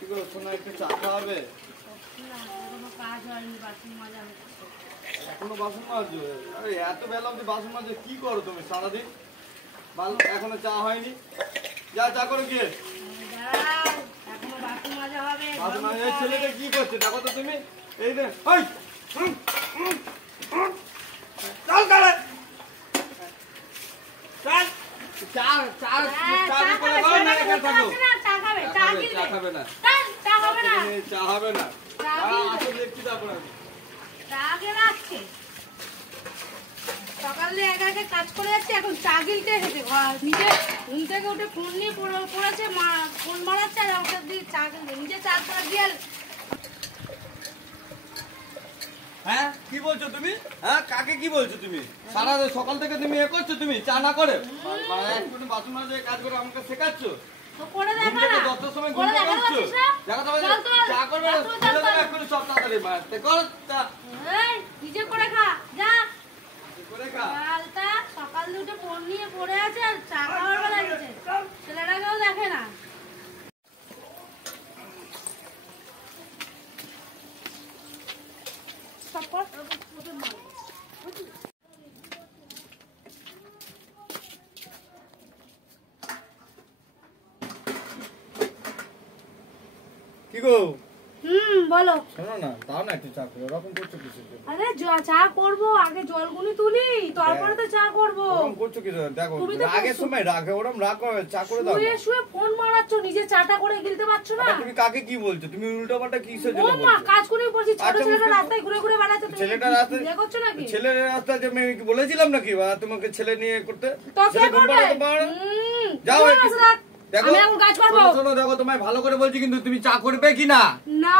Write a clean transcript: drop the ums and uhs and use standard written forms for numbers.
কি গো সোনা একটু চা খাওয়াবে? এখনো কাজ হয়নি, বাসন মাজা হচ্ছে। এখনো বাসন মাজছো? আরে এত বেলা অবধি বাসন মাজছো কি করো তুমি সারাদিন? এখনো চা হয়নি? যা চা করো গিয়ে। এখনো বাসন মাজা হবে। বাসন মাজা ছেলেটা কি করছে দেখো তো তুমি। এই রে ওই চল কালে চল চা চা চা করে দাও না একা থাকো। চা খাবে? চা চা খাবে না। চা হবে না। চা হবে না। আসো দেখছি তারপরে। চা গেলে আসছে। সকালে একা একা কাজ করে যাচ্ছে, এখন চা গিলতে এসেছে। নিজে ঘুম থেকে উঠে ফোন নিয়ে পড়েছে, মা ফোন মারাচ্ছে আর আমাকে দিয়ে চা গিলতে নিজে চা করে দিয়ে। হ্যাঁ কি বলছো তুমি? হ্যাঁ কাকে কি বলছো তুমি? সারা সকাল থেকে তুমি এ করছো, তুমি চা না করে একটু বাসন মাজা কাজ করে আমাকে শেখাচ্ছ? করে দেখা না, দশটার সময় ঘুম থেকে উঠছো, দেখা যাবে চা করবে না সব তাড়াতাড়ি মারতে কর চা। নিজে করে খা যা। করে খা। কালটা সকাল দুটো ফোন নিয়ে পড়ে আছে আর চা খাওয়ার বেলা গেছে, ছেলেটাকেও দেখে না। কি গো? বলো। শোনো না, দাও না একটু চা করে, ওরকম করছো কিছু? আরে চা করবো, আগে জলগুনি তুলি তারপরে তো চা করবো। ওরকম করছো কিছু? দেখো আগের সময় রাখে ওরকম রাখো, চা করে দাও। শুয়ে শুয়ে ফোন মারাচ্ছ, নিজে চাটা করে গিলতে পারছো না। তুমি কাকে কি বলছো? তুমি উল্টোপাল্টা কিসের জন্য বলছো? মা কাজ করে পড়ছি, ছোট ছেলেটা রাস্তায় ঘুরে ঘুরে বেড়াচ্ছে, ছেলেটা রাস্তায় বিয়ে করছো নাকি? ছেলের রাস্তায় যে আমি বলেছিলাম নাকি তোমাকে ছেলে নিয়ে করতে? তো কে করবে? যাও দেখো আমি এখন কাজ করবো। শোনো দেখো তোমায় ভালো করে বলছি কিন্তু তুমি চা করবে কিনা? না।